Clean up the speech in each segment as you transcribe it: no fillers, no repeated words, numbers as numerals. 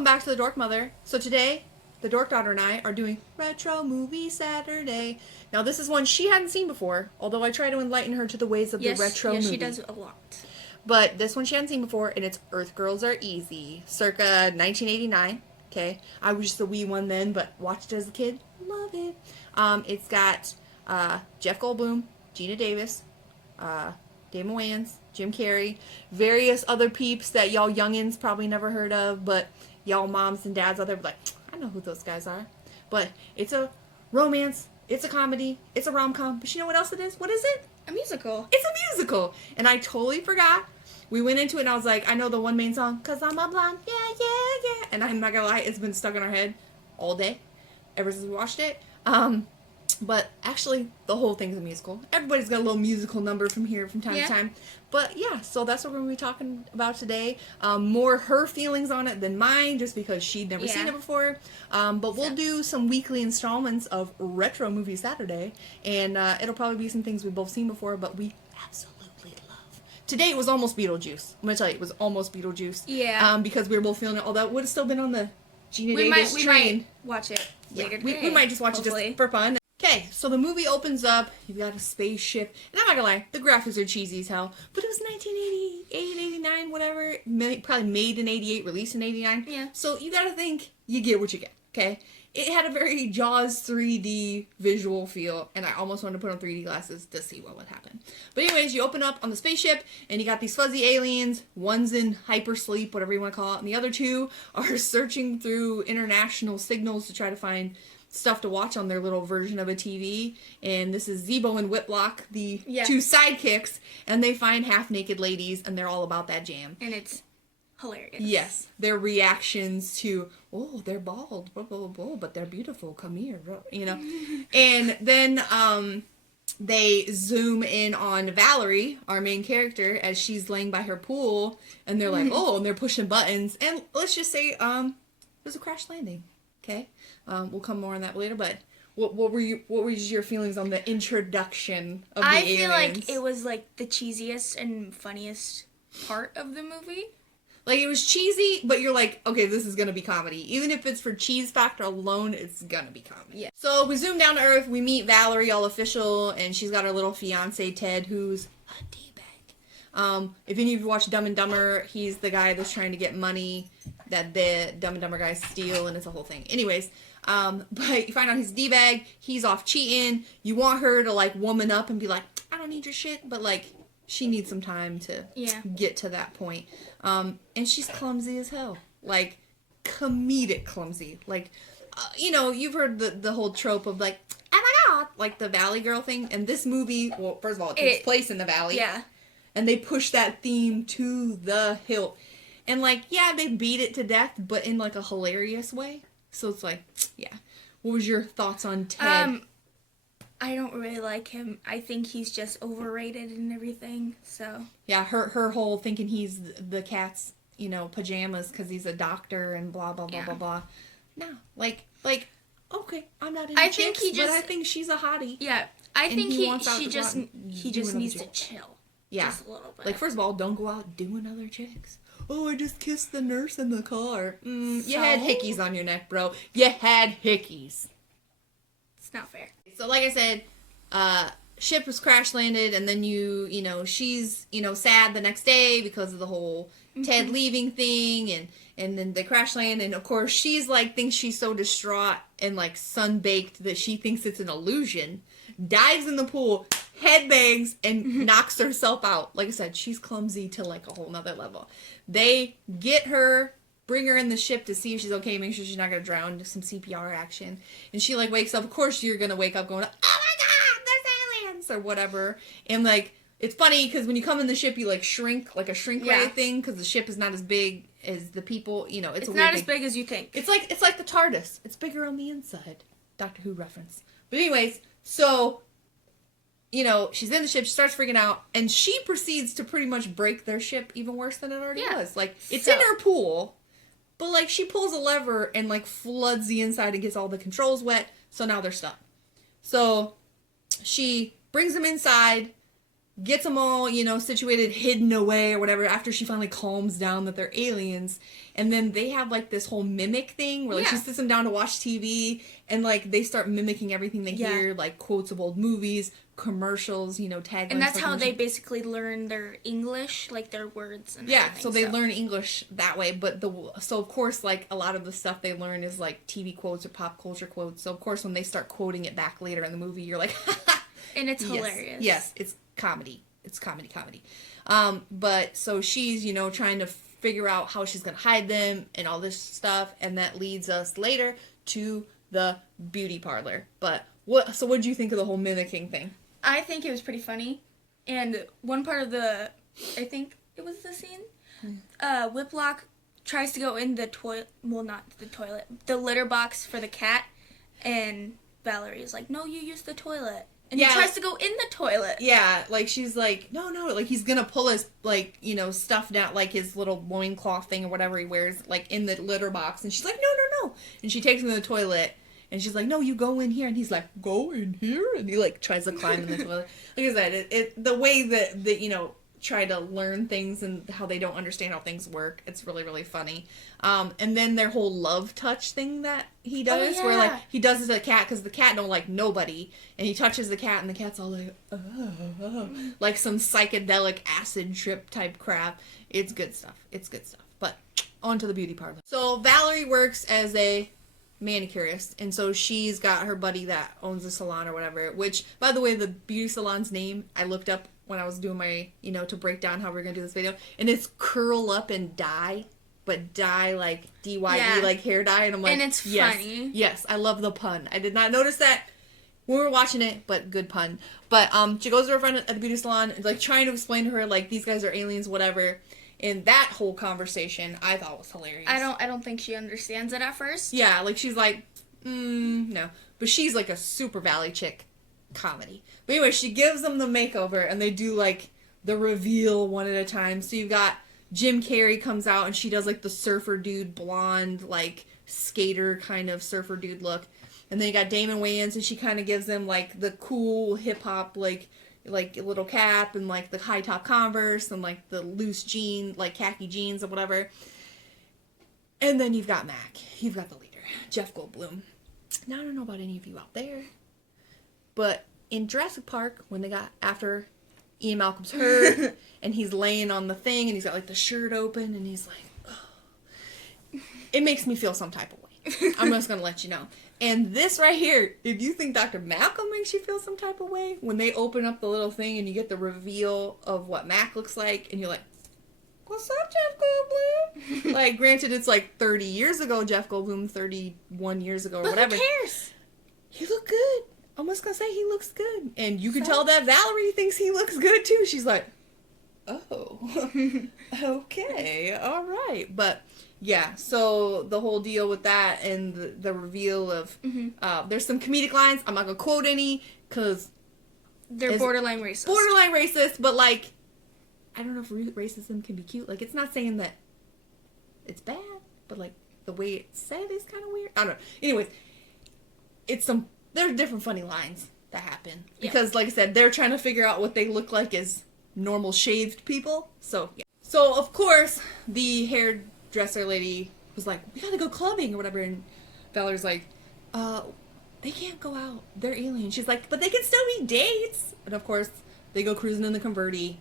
welcome back to the Dork Mother. So today, the Dork Daughter and I are doing Retro Movie Saturday. Now this is one she hadn't seen before, although I try to enlighten her to the ways of the retro movie. Yes, she does a lot. But this one she hadn't seen before, and it's Earth Girls Are Easy, circa 1989. Okay, I was just a wee one then, but watched it as a kid. Love it. It's got Jeff Goldblum, Geena Davis, Damon Wayans, Jim Carrey, various other peeps that y'all youngins probably never heard of, but y'all moms and dads out there be like, I know who those guys are. But it's a romance, it's a comedy, it's a rom-com, but you know what else it is? What is it? A musical. It's a musical. And I totally forgot. We went into it and I was like, I know the one main song, 'Cause I'm a blonde, yeah, yeah, yeah. And I'm not gonna lie, it's been stuck in our head all day, ever since we watched it. But actually, the whole thing's a musical. Everybody's got a little musical number from here from time to time. But yeah, so that's what we're going to be talking about today. More her feelings on it than mine, just because she'd never seen it before. But we'll do some weekly installments of Retro Movie Saturday. And it'll probably be some things we've both seen before, but we absolutely love. Today it was almost Beetlejuice. I'm going to tell you, it was almost Beetlejuice. Yeah. Because we were both feeling it. Although it would have still been on the Geena Davis train. We might watch it later today. We might just watch it just for fun. Okay, so the movie opens up, you've got a spaceship, and I'm not gonna lie, the graphics are cheesy as hell, but it was 1988, 89, whatever, probably made in 88, released in 89, so you gotta think, you get what you get, okay? It had a very Jaws 3D visual feel, and I almost wanted to put on 3D glasses to see what would happen. But anyways, you open up on the spaceship, and you got these fuzzy aliens, one's in hypersleep, whatever you want to call it, and the other two are searching through international signals to try to find stuff to watch on their little version of a TV, and this is Zebo and Whitlock, the two sidekicks, and they find half-naked ladies, and they're all about that jam. And it's hilarious. Yes, their reactions to, oh, they're bald, blah, blah, blah, but they're beautiful, come here, you know. And then they zoom in on Valerie, our main character, as she's laying by her pool, and they're like, oh, and they're pushing buttons, and let's just say, it was a crash landing. Okay, we'll come more on that later. But what were your feelings on the introduction of the aliens? I feel like it was like the cheesiest and funniest part of the movie. Like it was cheesy, but you're like, okay, this is gonna be comedy. Even if it's for cheese factor alone, it's gonna be comedy. Yeah. So we zoom down to Earth. We meet Valerie, all official, and she's got her little fiance Ted, who's a d-bag. If any of you watch Dumb and Dumber, he's the guy that's trying to get money that the Dumb and Dumber guys steal, and it's a whole thing. Anyways, but you find out he's a D-bag, he's off cheating, you want her to, like, woman up and be like, I don't need your shit, but, like, she needs some time to get to that point. And she's clumsy as hell. Like, comedic clumsy. Like, you know, you've heard the whole trope of, like, oh my god, like the Valley Girl thing, and this movie, well, first of all, it takes place in the Valley. Yeah. And they push that theme to the hilt. And, like, yeah, they beat it to death, but in, like, a hilarious way. So it's like, yeah. What was your thoughts on Ted? I don't really like him. I think he's just overrated and everything, so. Yeah, her whole thinking he's the cat's, you know, pajamas because he's a doctor and blah, blah, blah, blah, blah. No, like, okay, I'm not into chicks, but I think she's a hottie. Yeah, I think he just needs to chill. Yeah. Just a little bit. Like, first of all, don't go out doing other chicks. Oh, I just kissed the nurse in the car. You had hickeys on your neck, bro. You had hickeys. It's not fair. So, like I said, ship was crash landed, and then you know, she's, you know, sad the next day because of the whole Ted leaving thing, and then they crash land, and of course she's like, thinks she's so distraught and like sunbaked that she thinks it's an illusion, dives in the pool, headbangs, and knocks herself out. Like I said, she's clumsy to like a whole nother level. They get her, bring her in the ship to see if she's okay, make sure she's not gonna drown, do some CPR action, and she like wakes up. Of course you're gonna wake up going, oh my god, there's aliens, or whatever. And like, it's funny because when you come in the ship, you like shrink, like a shrink ray thing, because the ship is not as big as the people, you know, it's a weird not as big as you think. It's like the TARDIS. It's bigger on the inside. Doctor Who reference. But anyways, so, you know, she's in the ship, she starts freaking out, and she proceeds to pretty much break their ship even worse than it already was. Like, it's in her pool, but like, she pulls a lever and like floods the inside and gets all the controls wet, so now they're stuck. So, she brings them inside. gets them all, situated, hidden away or whatever, after she finally calms down that they're aliens. And then they have, like, this whole mimic thing where, like, she sits them down to watch TV, and, like, they start mimicking everything they hear, like, quotes of old movies, commercials, taglines. And that's how they basically learn their English, like, their words and everything. So they learn English that way, but so, of course, like, a lot of the stuff they learn is, like, TV quotes or pop culture quotes. So, of course, when they start quoting it back later in the movie, you're like, and it's hilarious. Yes, it's comedy. It's comedy. But so she's, trying to figure out how she's going to hide them and all this stuff. And that leads us later to the beauty parlor. But what did you think of the whole mimicking thing? I think it was pretty funny. And one part of I think it was the scene, Whiplock tries to go in the toilet, well, not the toilet, the litter box for the cat. And Valerie is like, no, you use the toilet. And he tries to go in the toilet. Yeah, like, she's like, no, like, he's gonna pull his, like, stuff down, like, his little loincloth thing or whatever he wears, like, in the litter box. And she's like, no. And she takes him to the toilet, and she's like, no, you go in here. And he's like, go in here? And he, like, tries to climb in the toilet. Like I said, the way that, try to learn things and how they don't understand how things work, it's really, really funny. And then their whole love touch thing that he does, where, like, he does it to the cat, because the cat don't like nobody, and he touches the cat, and the cat's all like, like some psychedelic acid trip type crap. It's good stuff. But on to the beauty parlor. So Valerie works as a manicurist, and so she's got her buddy that owns a salon or whatever, which, by the way, the beauty salon's name I looked up when I was doing my, to break down how we're going to do this video, and it's Curl Up and Dye, but dye like D-Y-E, like hair dye, and I'm like, and it's funny. Yes, I love the pun. I did not notice that when we were watching it, but good pun. But she goes to her friend at the beauty salon, like, trying to explain to her, like, these guys are aliens, whatever, and that whole conversation I thought was hilarious. I don't think she understands it at first. Yeah, like, she's like, no. But she's like a super Valley chick comedy. But anyway, she gives them the makeover, and they do, like, the reveal one at a time. So you've got Jim Carrey comes out, and she does, like, the surfer dude, blonde, like, skater kind of surfer dude look. And then you got Damon Wayans, and she kind of gives them, like, the cool hip-hop, like little cap, and, like, the high-top Converse, and, like, the loose jean, like, khaki jeans or whatever. And then you've got Mac. You've got the leader, Jeff Goldblum. Now, I don't know about any of you out there, but in Jurassic Park, when they got after Ian Malcolm's hurt, and he's laying on the thing, and he's got, like, the shirt open, and he's like, oh. It makes me feel some type of way. I'm just gonna let you know. And this right here, if you think Dr. Malcolm makes you feel some type of way, when they open up the little thing and you get the reveal of what Mac looks like, and you're like, what's up, Jeff Goldblum? Like, granted, it's like 30 years ago, Jeff Goldblum, 31 years ago, or but whatever. Who cares? You look good. I'm just gonna say he looks good. And you can tell that Valerie thinks he looks good, too. She's like, oh, okay, all right. But, yeah, so the whole deal with that and the reveal of, there's some comedic lines. I'm not gonna quote any, because they're borderline racist. Borderline racist, but, like, I don't know if racism can be cute. Like, it's not saying that it's bad, but, like, the way it's said is kind of weird. I don't know. Anyways, there are different funny lines that happen. Because, like I said, they're trying to figure out what they look like as normal shaved people. So, yeah. So, of course, the hairdresser lady was like, we gotta go clubbing or whatever. And Valerie's like, they can't go out. They're aliens. She's like, but they can still be dates. And, of course, they go cruising in the Converti,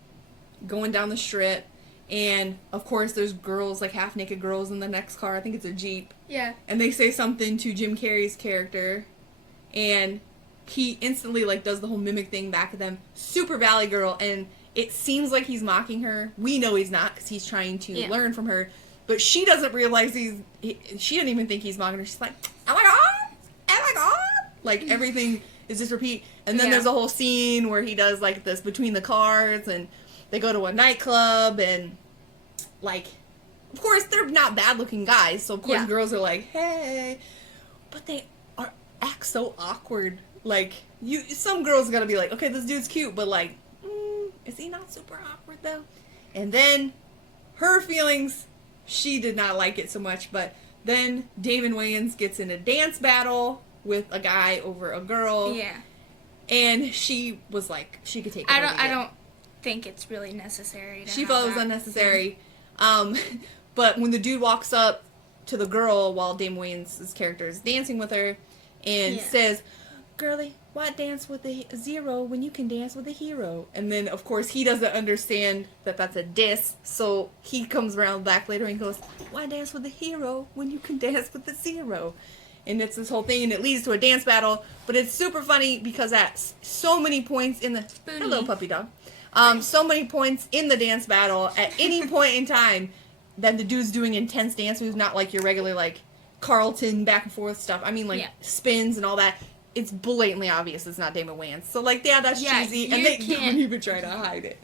going down the strip. And, of course, there's girls, like, half-naked girls in the next car. I think it's a Jeep. Yeah. And they say something to Jim Carrey's character. And he instantly, like, does the whole mimic thing back at them. Super Valley Girl. And it seems like he's mocking her. We know he's not, because he's trying to learn from her. But she doesn't realize she doesn't even think he's mocking her. She's like, oh my god! Oh my god! Like, everything is just repeat. And then there's a whole scene where he does, like, this between the cars, and they go to a nightclub, and, like, of course, they're not bad-looking guys, so of course girls are like, hey. But they act so awkward. Like, some girls gotta be like, okay, this dude's cute, but, like, is he not super awkward, though? And then, her feelings, she did not like it so much, but then Damon Wayans gets in a dance battle with a guy over a girl. Yeah. And she was like, she could take it. think it's really necessary. She thought it was unnecessary. But when the dude walks up to the girl while Damon Wayans' character is dancing with her and says, "Girlie, why dance with a zero when you can dance with a hero?" And then, of course, he doesn't understand that that's a diss, so he comes around back later and goes, "Why dance with a hero when you can dance with a zero?" And it's this whole thing, and it leads to a dance battle, but it's super funny because at so many points in the... Spoonie. Hello, puppy dog. So many points in the dance battle, at any point in time, that the dude's doing intense dance moves, not like your regular, like, Carlton back and forth stuff. I mean, like, spins and all that. It's blatantly obvious it's not Damon Wayans. So, like, yeah, that's cheesy, and they don't even try to hide it.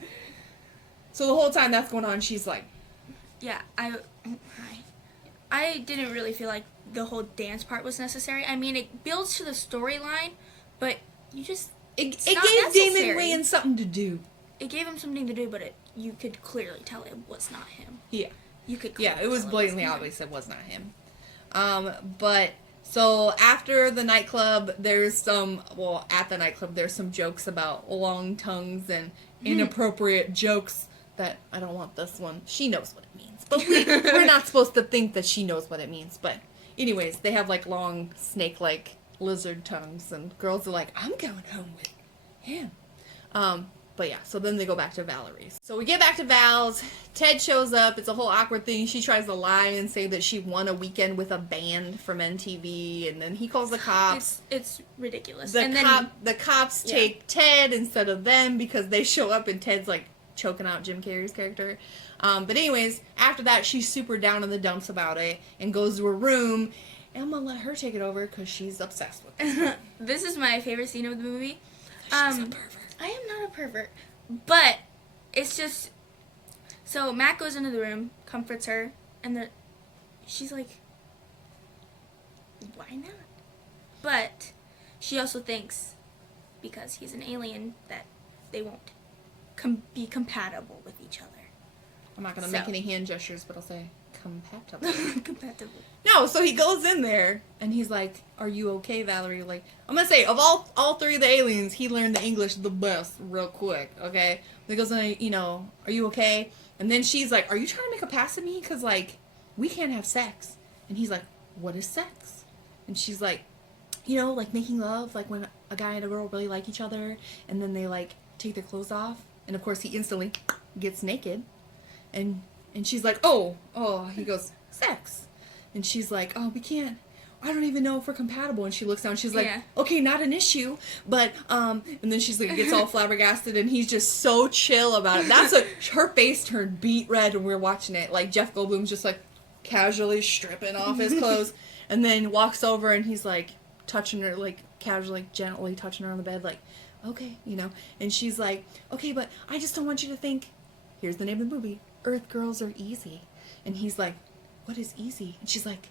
So the whole time that's going on, she's like... Yeah, I didn't really feel like the whole dance part was necessary. I mean, it builds to the storyline, but you just... It gave Damon Wayans something to do. It gave him something to do, but you could clearly tell it was not him. Yeah. You could it was blatantly obvious it was not him. But... So, after the nightclub, there's some jokes about long tongues and inappropriate jokes that, I don't want this one. She knows what it means. But we're not supposed to think that she knows what it means. But, anyways, they have, like, long, snake-like lizard tongues, and girls are like, "I'm going home with him." But yeah, so then they go back to Valerie's. So we get back to Val's. Ted shows up. It's a whole awkward thing. She tries to lie and say that she won a weekend with a band from MTV, and then he calls the cops. It's ridiculous. The cops take Ted instead of them because they show up and Ted's like choking out Jim Carrey's character. But anyways, after that, she's super down in the dumps about it and goes to her room. And I'm gonna let her take it over because she's obsessed with it. This is my favorite scene of the movie. She's a pervert. I am not a pervert, but it's just... So Matt goes into the room, comforts her, and she's like, why not? But she also thinks, because he's an alien, that they won't be compatible with each other. I'm not going to make any hand gestures, but I'll say compatible. Compatible. No, so he goes in there, and he's like, "Are you okay, Valerie?" Like, I'm going to say, of all three of the aliens, he learned the English the best real quick, okay? He goes in, "Are you okay?" And then she's like, "Are you trying to make a pass at me? Because, like, we can't have sex." And he's like, "What is sex?" And she's like, like making love, like when a guy and a girl really like each other, and then they, like, take their clothes off. And, of course, he instantly gets naked. And she's like, oh, he goes, "Sex." And she's like, "Oh, we can't. I don't even know if we're compatible." And she looks down, she's like, "Okay, not an issue, but, and then she's like, gets all flabbergasted, and he's just so chill about it. Her face turned beet red when we were watching it. Like, Jeff Goldblum's just, like, casually stripping off his clothes, and then walks over, and he's, like, touching her, like, casually, gently touching her on the bed, like, "Okay," and she's like, "Okay, but I just don't want you to think," here's the name of the movie, "Earth girls are easy." And he's like, "What is easy?" And she's like,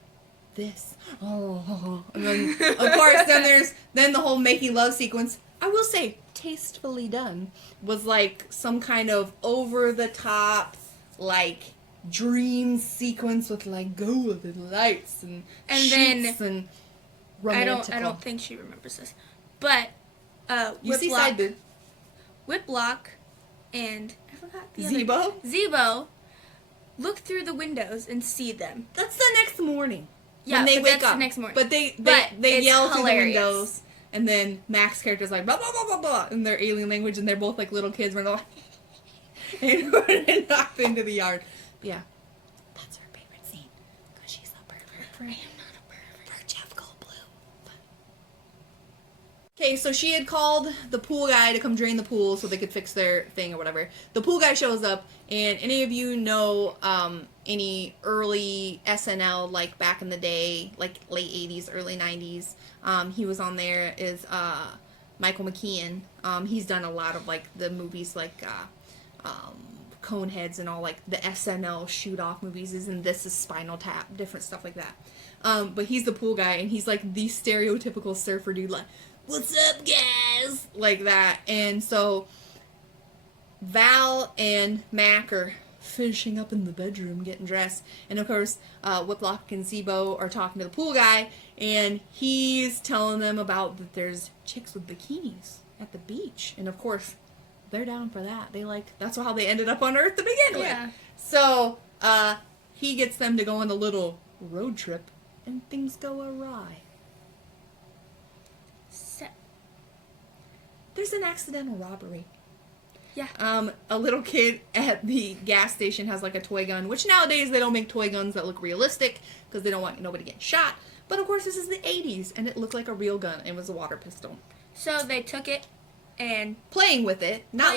"This." Oh. And then, of course, then the whole making love sequence, I will say, tastefully done, was like some kind of over-the-top, like, dream sequence with, like, golden lights and sheets and romantical. I don't think she remembers this. But, Whiplock and, I forgot the other. Zebo look through the windows and see them. That's the next morning. Yeah, when they wake up. The next morning. But they yell through the windows, and then Mac's character's like, blah, blah, blah, blah, blah, in their alien language, and they're both like little kids running and knocked into the yard. Yeah. That's her favorite scene, because she's a pervert. I am not a pervert. For Jeff Goldblum. Okay, so she had called the pool guy to come drain the pool so they could fix their thing or whatever. The pool guy shows up, and any of you know any early SNL, like back in the day, like late 80s, early 90s, he was on there, is Michael McKean. He's done a lot of, like, the movies, like, Coneheads and all, like, the SNL shoot-off movies, and This Is Spinal Tap, different stuff like that. But he's the pool guy, and he's, like, the stereotypical surfer dude, like, "What's up, guys?" Like that. And so Val and Mac are finishing up in the bedroom, getting dressed. And, of course, Whiplock and Zebo are talking to the pool guy, and he's telling them about that there's chicks with bikinis at the beach. And, of course, they're down for that. That's how they ended up on Earth to begin Yeah. with. So, he gets them to go on a little road trip, and things go awry. So, There's an accidental robbery. yeah. A little kid at the gas station has like a toy gun, which nowadays they don't make toy guns that look realistic because they don't want nobody getting shot. But of course, this is the 80s, and it looked like a real gun. It was a water pistol. So they took it and Playing with it, not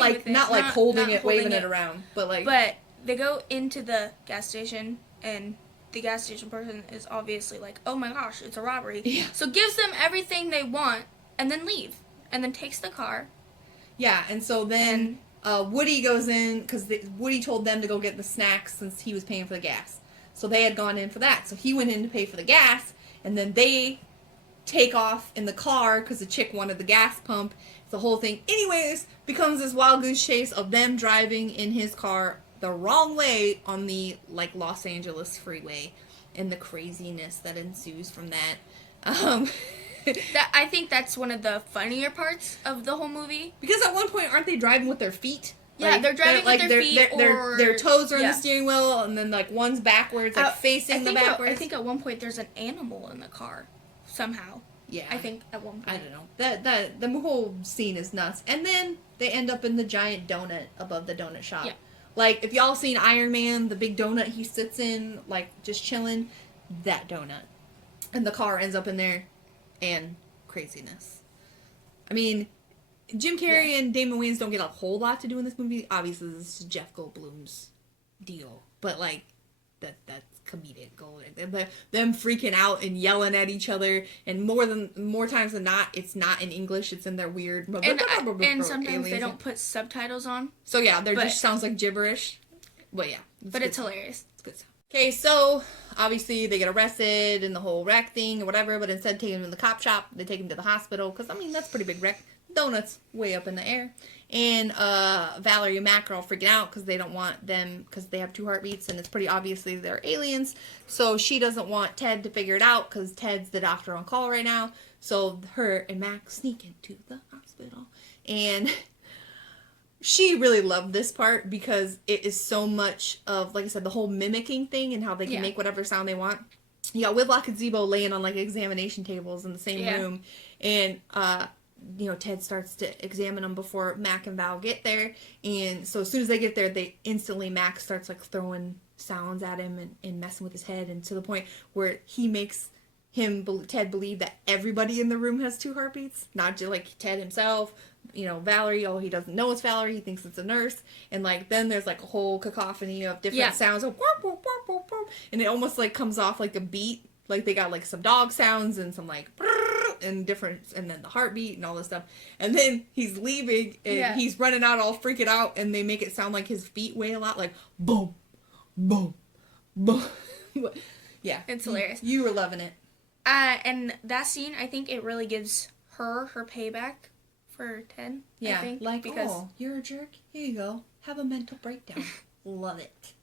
holding waving it it. around, but like. But they go into the gas station, and the gas station person is obviously like, oh my gosh, it's a robbery. Yeah. So gives them everything they want, and then leave. And then takes the car. Yeah, and so then Woody goes in, because Woody told them to go get the snacks since he was paying for the gas. So they had gone in for that. So he went in to pay for the gas, and then they take off in the car because the chick wanted the gas pump. The whole thing, anyways, becomes this wild goose chase of them driving in his car the wrong way on the Los Angeles freeway, and the craziness that ensues from that. I think that's one of the funnier parts of the whole movie. Because at one point, aren't they driving with their feet? Yeah, they're driving with their feet, their toes are on yeah. the steering wheel, and then one's backwards, facing the backwards. I think at one point there's an animal in the car, somehow. Yeah, I think at one point. I don't know. The whole scene is nuts, and then they end up in the giant donut above the donut shop. Yeah. If y'all seen Iron Man, the big donut he sits in, just chilling, that donut, and the car ends up in there, and craziness. I mean, Jim Carrey and Damon Wayans don't get a whole lot to do in this movie. Obviously, this is Jeff Goldblum's deal, but that's comedic gold. Them freaking out and yelling at each other, and more times than not, it's not in English. It's in their weird and sometimes they don't put subtitles on. So yeah, there just sounds like gibberish. But yeah, but it's hilarious. It's good stuff. Okay, so obviously they get arrested and the whole wreck thing or whatever, but instead of taking them to the cop shop, they take them to the hospital because that's a pretty big wreck. Donuts way up in the air. And Valerie and Mac are all freaking out because they don't want them, because they have 2 heartbeats and it's pretty obviously they're aliens. So she doesn't want Ted to figure it out because Ted's the doctor on call right now. So her and Mac sneak into the hospital. And she really loved this part because it is so much of, like I said, the whole mimicking thing and how they can make whatever sound they want. You got Whitlock and Zebo laying on examination tables in the same room. And, Ted starts to examine them before Mac and Val get there. And so as soon as they get there, Mac starts throwing sounds at him and messing with his head. And to the point where he makes Ted believe that everybody in the room has 2 heartbeats. Not just Ted himself, Valerie. Oh, he doesn't know it's Valerie. He thinks it's a nurse. And then there's a whole cacophony of different sounds. Of whoop, whoop, whoop, whoop, whoop. And it almost comes off like a beat. They got some dog sounds and some and different, and then the heartbeat and all this stuff. And then he's leaving and he's running out all freaking out, and they make it sound like his feet weigh a lot, boom, boom, boom. Yeah. It's hilarious. You were loving it. And that scene, I think it really gives her payback for Ted. Yeah. I think, because you're a jerk. Here you go. Have a mental breakdown. Love it.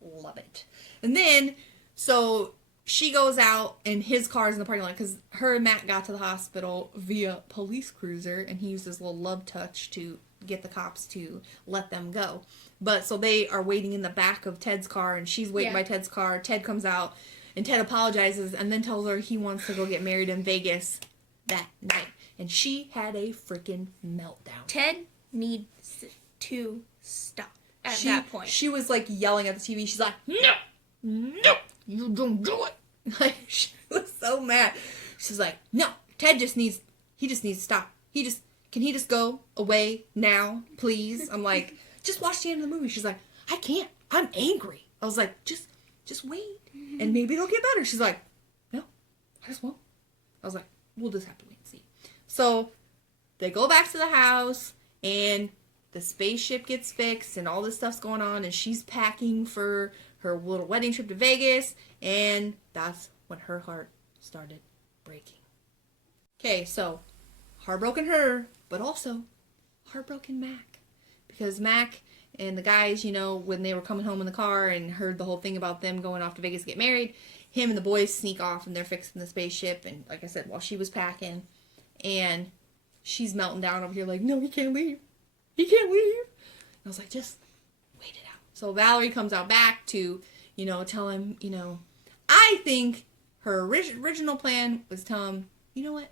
Love it. And then, so she goes out, and his car's in the parking lot, because her and Matt got to the hospital via police cruiser, and he used his little love touch to get the cops to let them go. But, so they are waiting in the back of Ted's car, and she's waiting by Ted's car. Ted comes out, and Ted apologizes, and then tells her he wants to go get married in Vegas that night. And she had a freaking meltdown. Ted needs to stop at that point. She was, yelling at the TV. She's like, no, you don't do it. She was so mad. She's like, no, Ted just needs to stop. Can he just go away now, please? I'm like, just watch the end of the movie. She's like, I can't. I'm angry. I was like, just wait, and maybe it'll get better. She's like, no, I just won't. I was like, we'll just have to wait and see. So they go back to the house, and the spaceship gets fixed, and all this stuff's going on, and she's packing for her little wedding trip to Vegas, and that's when her heart started breaking. Okay, so heartbroken her, but also heartbroken Mac. Because Mac and the guys, when they were coming home in the car and heard the whole thing about them going off to Vegas to get married, him and the boys sneak off, and they're fixing the spaceship, and like I said, while she was packing, and she's melting down over here no, we can't leave. He can't leave. And I was like, just wait it out. So Valerie comes out back to, tell him, I think her original plan was tell him, you know what?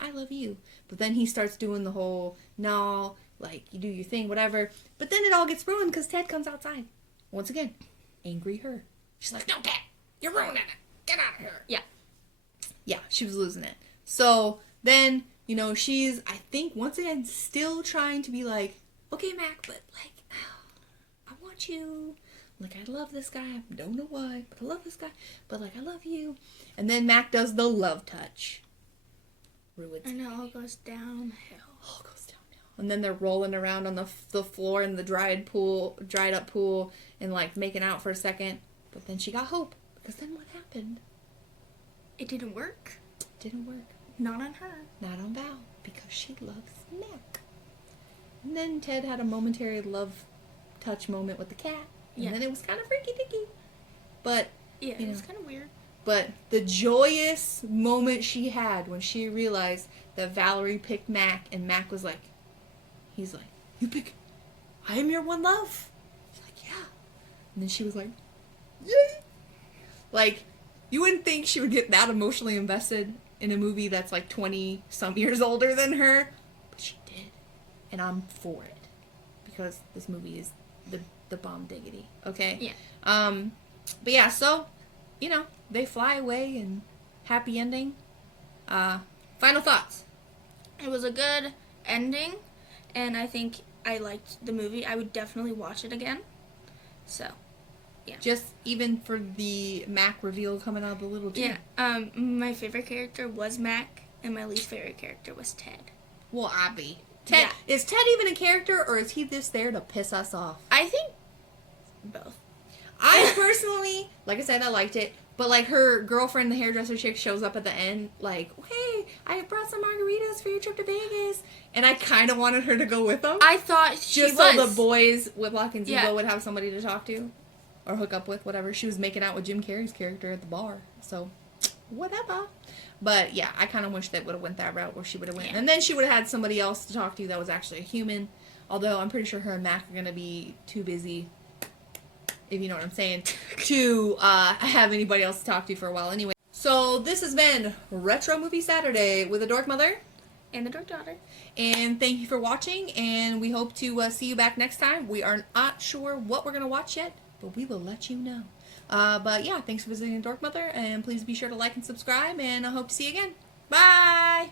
I love you. But then he starts doing the whole, no, like, you do your thing, whatever. But then it all gets ruined because Ted comes outside. Once again, angry her. She's like, no, Ted, you're ruining it. Get out of here. Yeah. Yeah, she was losing it. So then, she's, I think, once again, still trying to be like, okay, Mac, but, like, I want you. Like, I love this guy. I don't know why, but I love this guy. But, like, I love you. And then Mac does the love touch. Ruins and it all goes downhill. All goes downhill. And then they're rolling around on the floor in the dried up pool, and, like, making out for a second. But then she got hope. Because then what happened? It didn't work. Didn't work. Not on her. Not on Val. Because she loves Mac. And then Ted had a momentary love touch moment with the cat. And then it was kind of freaky-dicky. But, yeah, it was kind of weird. But the joyous moment she had when she realized that Valerie picked Mac, and Mac was like, he's like, you pick, I am your one love. She's like, yeah. And then she was like, yay. Like, you wouldn't think she would get that emotionally invested in a movie that's like 20-some years older than her. But she did. And I'm for it. Because this movie is the bomb diggity. Okay? Yeah. But yeah, so, they fly away and happy ending. Final thoughts. It was a good ending, and I think I liked the movie. I would definitely watch it again. So, yeah. Just even for the Mac reveal coming out of the little tube. Yeah. My favorite character was Mac, and my least favorite character was Ted. Well, Abby. Ted, yeah. Is Ted even a character, or is he just there to piss us off? I think both. I personally, like I said, I liked it. But, like, her girlfriend, the hairdresser chick, shows up at the end, like, hey, I brought some margaritas for your trip to Vegas. And I kind of wanted her to go with them. I thought she just was. so the boys, Whitlock and Zebo, would have somebody to talk to. Or hook up with, whatever. She was making out with Jim Carrey's character at the bar. So, whatever. But, yeah, I kind of wish they would have went that route where she would have went. Yeah. And then she would have had somebody else to talk to that was actually a human. Although, I'm pretty sure her and Mac are going to be too busy, if you know what I'm saying, to have anybody else to talk to for a while anyway. So, this has been Retro Movie Saturday with the Dork Mother. And the Dork Daughter. And thank you for watching, and we hope to see you back next time. We are not sure what we're going to watch yet, but we will let you know. But yeah, thanks for visiting the Dork Mother, and please be sure to like and subscribe, and I hope to see you again. Bye!